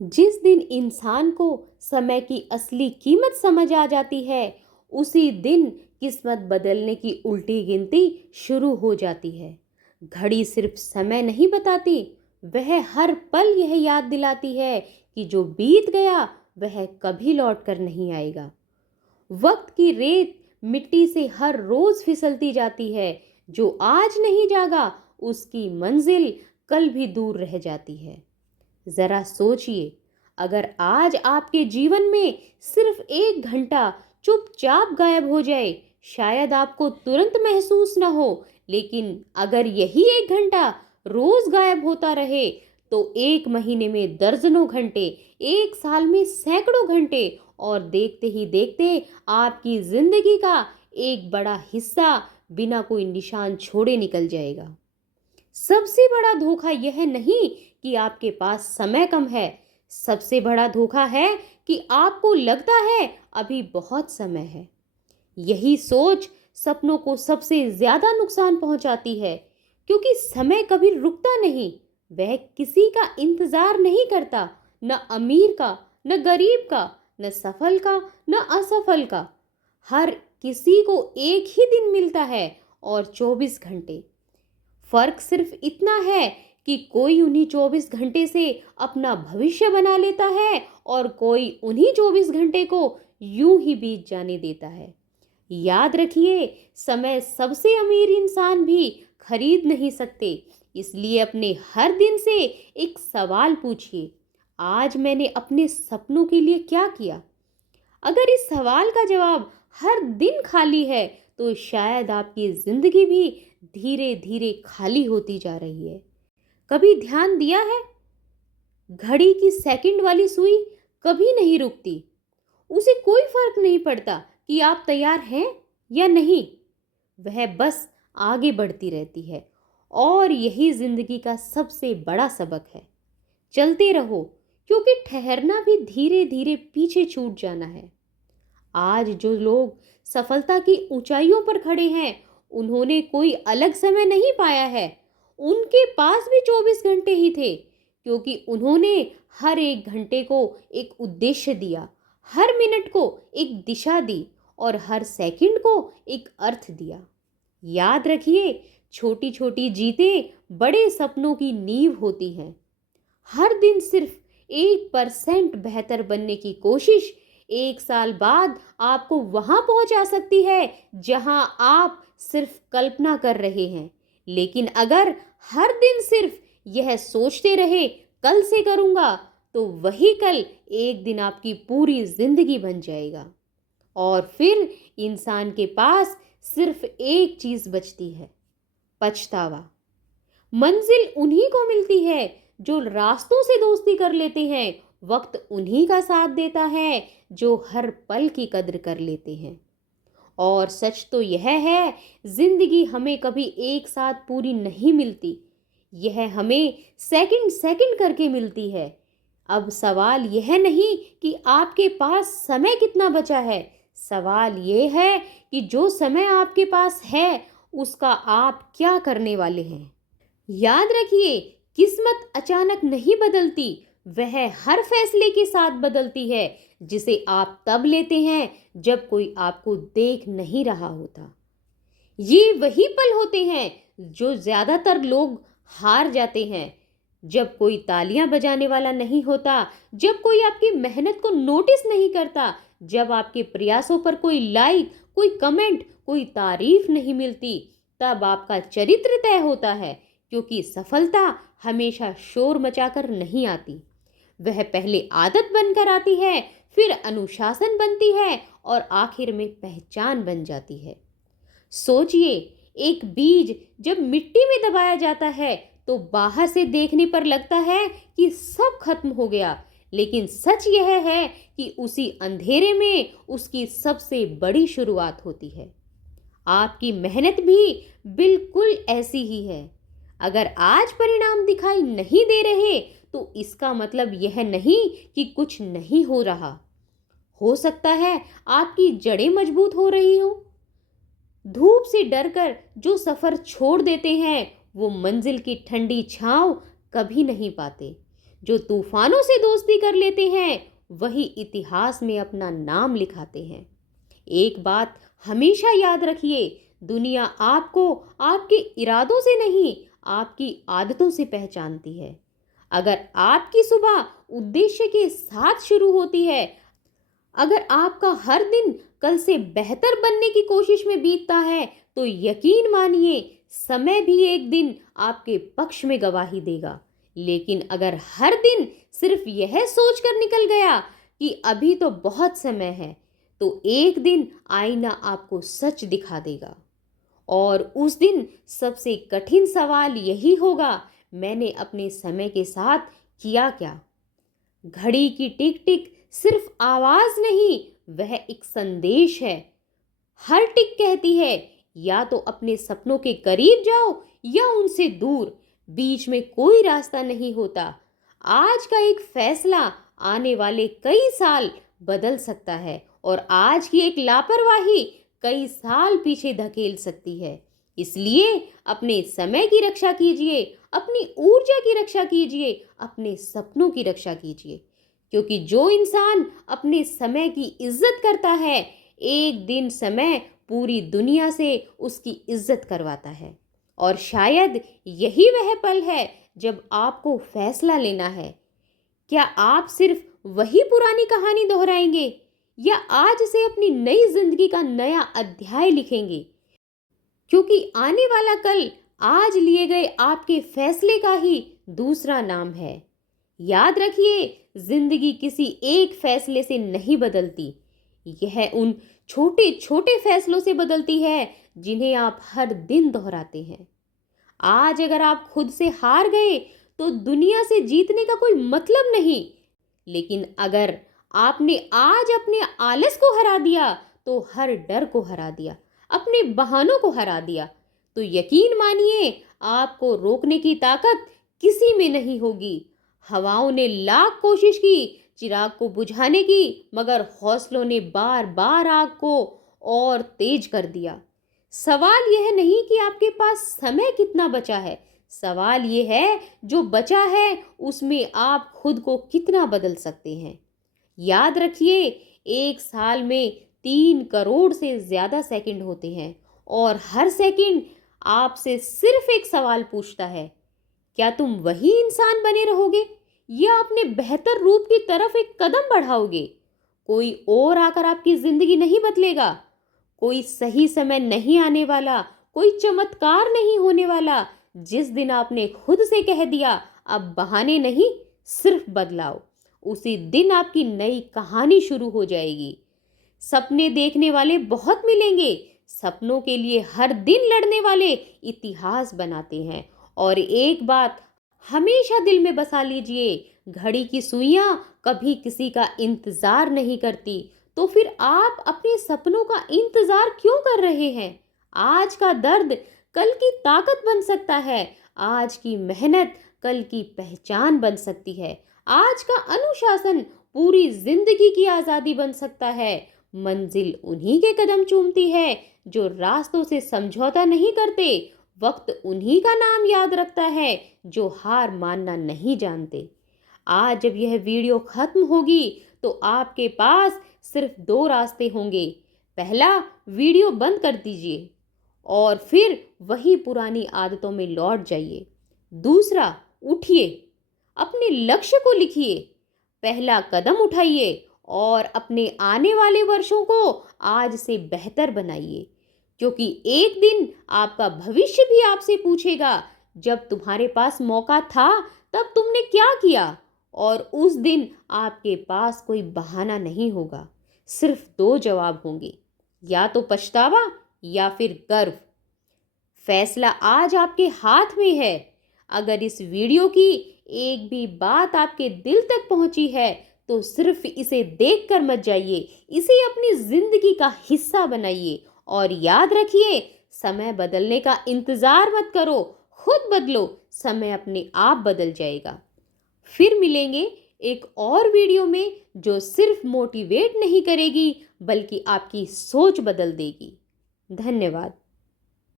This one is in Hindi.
जिस दिन इंसान को समय की असली कीमत समझ आ जाती है, उसी दिन किस्मत बदलने की उल्टी गिनती शुरू हो जाती है। घड़ी सिर्फ समय नहीं बताती, वह हर पल यह याद दिलाती है कि जो बीत गया वह कभी लौट कर नहीं आएगा। वक्त की रेत मिट्टी से हर रोज फिसलती जाती है। जो आज नहीं जागा, उसकी मंजिल कल भी दूर रह जाती है। जरा सोचिए, अगर आज आपके जीवन में सिर्फ 1 घंटा चुपचाप गायब हो जाए, शायद आपको तुरंत महसूस न हो, लेकिन अगर यही 1 घंटा रोज गायब होता रहे, तो 1 महीने में दर्जनों घंटे, 1 साल में सैकड़ों घंटे, और देखते ही देखते आपकी जिंदगी का एक बड़ा हिस्सा बिना कोई निशान छोड़े निकल जाएगा। सबसे बड़ा धोखा यह नहीं कि आपके पास समय कम है। सबसे बड़ा धोखा है कि आपको लगता है अभी बहुत समय है। यही सोच सपनों को सबसे ज्यादा नुकसान पहुंचाती है, क्योंकि समय कभी रुकता नहीं। वह किसी का इंतजार नहीं करता, न अमीर का, न गरीब का, न सफल का, न असफल का। हर किसी को एक ही दिन मिलता है और 24 घंटे। फर्क सिर्फ इतना है कि कोई उन्हीं 24 घंटे से अपना भविष्य बना लेता है और कोई उन्हीं 24 घंटे को यूं ही बीत जाने देता है। याद रखिए, समय सबसे अमीर इंसान भी खरीद नहीं सकते। इसलिए अपने हर दिन से एक सवाल पूछिए, आज मैंने अपने सपनों के लिए क्या किया? अगर इस सवाल का जवाब हर दिन खाली है, तो शायद आपकी जिंदगी भी धीरे धीरे खाली होती जा रही है। कभी ध्यान दिया है, घड़ी की सेकंड वाली सुई कभी नहीं रुकती। उसे कोई फर्क नहीं पड़ता कि आप तैयार हैं या नहीं, वह बस आगे बढ़ती रहती है। और यही जिंदगी का सबसे बड़ा सबक है। चलते रहो, क्योंकि ठहरना भी धीरे धीरे पीछे छूट जाना है। आज जो लोग सफलता की ऊंचाइयों पर खड़े हैं, उन्होंने कोई अलग समय नहीं पाया है। उनके पास भी 24 घंटे ही थे, क्योंकि उन्होंने हर एक घंटे को एक उद्देश्य दिया, हर मिनट को एक दिशा दी, और हर सेकंड को एक अर्थ दिया। याद रखिए, छोटी छोटी जीतें बड़े सपनों की नींव होती हैं। हर दिन सिर्फ 1% बेहतर बनने की कोशिश 1 साल बाद आपको वहां पहुंचा सकती है जहां आप सिर्फ कल्पना कर रहे हैं। लेकिन अगर हर दिन सिर्फ यह सोचते रहे, कल से करूंगा, तो वही कल एक दिन आपकी पूरी जिंदगी बन जाएगा। और फिर इंसान के पास सिर्फ एक चीज बचती है, पछतावा। मंजिल उन्हीं को मिलती है जो रास्तों से दोस्ती कर लेते हैं। वक्त उन्हीं का साथ देता है जो हर पल की कद्र कर लेते हैं। और सच तो यह है, जिंदगी हमें कभी एक साथ पूरी नहीं मिलती, यह हमें सेकंड सेकंड करके मिलती है। अब सवाल यह नहीं कि आपके पास समय कितना बचा है, सवाल यह है कि जो समय आपके पास है, उसका आप क्या करने वाले हैं। याद रखिए, किस्मत अचानक नहीं बदलती, वह हर फैसले के साथ बदलती है, जिसे आप तब लेते हैं जब कोई आपको देख नहीं रहा होता। ये वही पल होते हैं जो ज्यादातर लोग हार जाते हैं, जब कोई तालियां बजाने वाला नहीं होता, जब कोई आपकी मेहनत को नोटिस नहीं करता, जब आपके प्रयासों पर कोई लाइक, कोई कमेंट, कोई तारीफ नहीं मिलती। तब आपका चरित्र तय होता है, क्योंकि सफलता हमेशा शोर मचाकर नहीं आती। वह पहले आदत बनकर आती है, फिर अनुशासन बनती है, और आखिर में पहचान बन जाती है। सोचिए, एक बीज जब मिट्टी में दबाया जाता है, तो बाहर से देखने पर लगता है कि सब खत्म हो गया, लेकिन सच यह है कि उसी अंधेरे में उसकी सबसे बड़ी शुरुआत होती है। आपकी मेहनत भी बिल्कुल ऐसी ही है। अगर आज परिणाम दिखाई नहीं दे रहे, तो इसका मतलब यह नहीं कि कुछ नहीं हो रहा। हो सकता है आपकी जड़ें मजबूत हो रही हो। धूप से डरकर जो सफर छोड़ देते हैं, वो मंजिल की ठंडी छांव कभी नहीं पाते। जो तूफानों से दोस्ती कर लेते हैं वही इतिहास में अपना नाम लिखाते हैं। एक बात हमेशा याद रखिए, दुनिया आपको आपके इरादों से नहीं, आपकी आदतों से पहचानती है। अगर आपकी सुबह उद्देश्य के साथ शुरू होती है, अगर आपका हर दिन कल से बेहतर बनने की कोशिश में बीतता है, तो यकीन मानिए समय भी एक दिन आपके पक्ष में गवाही देगा। लेकिन अगर हर दिन सिर्फ यह सोचकर निकल गया कि अभी तो बहुत समय है, तो एक दिन आईना आपको सच दिखा देगा। और उस दिन सबसे कठिन सवाल यही होगा, मैंने अपने समय के साथ किया क्या? घड़ी की टिक टिक सिर्फ आवाज नहीं, वह एक संदेश है। हर टिक कहती है या तो अपने सपनों के करीब जाओ या उनसे दूर, बीच में कोई रास्ता नहीं होता। आज का एक फैसला आने वाले कई साल बदल सकता है और आज की एक लापरवाही कई साल पीछे धकेल सकती है। इसलिए अपने समय की रक्षा कीजिए, अपनी ऊर्जा की रक्षा कीजिए, अपने सपनों की रक्षा कीजिए, क्योंकि जो इंसान अपने समय की इज्जत करता है, एक दिन समय पूरी दुनिया से उसकी इज्जत करवाता है। और शायद यही वह पल है जब आपको फैसला लेना है, क्या आप सिर्फ वही पुरानी कहानी दोहराएंगे या आज से अपनी नई जिंदगी का नया अध्याय लिखेंगे? क्योंकि आने वाला कल आज लिए गए आपके फैसले का ही दूसरा नाम है। याद रखिए, जिंदगी किसी एक फैसले से नहीं बदलती, यह उन छोटे छोटे फैसलों से बदलती है जिन्हें आप हर दिन दोहराते हैं। आज अगर आप खुद से हार गए तो दुनिया से जीतने का कोई मतलब नहीं, लेकिन अगर आपने आज अपने आलस को हरा दिया तो हर डर को हरा दिया, अपने बहानों को हरा दिया, तो यकीन मानिए आपको रोकने की ताकत किसी में नहीं होगी। हवाओं ने लाख कोशिश की चिराग को बुझाने की, मगर हौसलों ने बार बार आग को और तेज कर दिया। सवाल यह नहीं कि आपके पास समय कितना बचा है, सवाल यह है जो बचा है उसमें आप खुद को कितना बदल सकते हैं। याद रखिए, एक साल में 3 करोड़ से ज्यादा सेकंड होते हैं और हर सेकंड आपसे सिर्फ एक सवाल पूछता है, क्या तुम वही इंसान बने रहोगे या अपने बेहतर रूप की तरफ एक कदम बढ़ाओगे? कोई और आकर आपकी जिंदगी नहीं बदलेगा, कोई सही समय नहीं आने वाला, कोई चमत्कार नहीं होने वाला। जिस दिन आपने खुद से कह दिया अब बहाने नहीं, सिर्फ बदलाव, उसी दिन आपकी नई कहानी शुरू हो जाएगी। सपने देखने वाले बहुत मिलेंगे, सपनों के लिए हर दिन लड़ने वाले इतिहास बनाते हैं। और एक बात हमेशा दिल में बसा लीजिए, घड़ी की सुइयां कभी किसी का इंतजार नहीं करती, तो फिर आप अपने सपनों का इंतजार क्यों कर रहे हैं? आज का दर्द कल की ताकत बन सकता है, आज की मेहनत कल की पहचान बन सकती है, आज का अनुशासन पूरी जिंदगी की आजादी बन सकता है। मंजिल उन्हीं के कदम चूमती है जो रास्तों से समझौता नहीं करते, वक्त उन्हीं का नाम याद रखता है जो हार मानना नहीं जानते। आज जब यह वीडियो खत्म होगी तो आपके पास सिर्फ 2 रास्ते होंगे। पहला, वीडियो बंद कर दीजिए और फिर वही पुरानी आदतों में लौट जाइए। दूसरा, उठिए, अपने लक्ष्य को लिखिए, पहला कदम उठाइए और अपने आने वाले वर्षों को आज से बेहतर बनाइए, क्योंकि एक दिन आपका भविष्य भी आपसे पूछेगा, जब तुम्हारे पास मौका था तब तुमने क्या किया? और उस दिन आपके पास कोई बहाना नहीं होगा, सिर्फ 2 जवाब होंगे, या तो पछतावा या फिर गर्व। फैसला आज आपके हाथ में है। अगर इस वीडियो की एक भी बात आपके दिल तक पहुंची है तो सिर्फ इसे देखकर मत जाइए, इसे अपनी जिंदगी का हिस्सा बनाइए। और याद रखिए, समय बदलने का इंतजार मत करो, खुद बदलो, समय अपने आप बदल जाएगा। फिर मिलेंगे एक और वीडियो में जो सिर्फ मोटिवेट नहीं करेगी बल्कि आपकी सोच बदल देगी। धन्यवाद।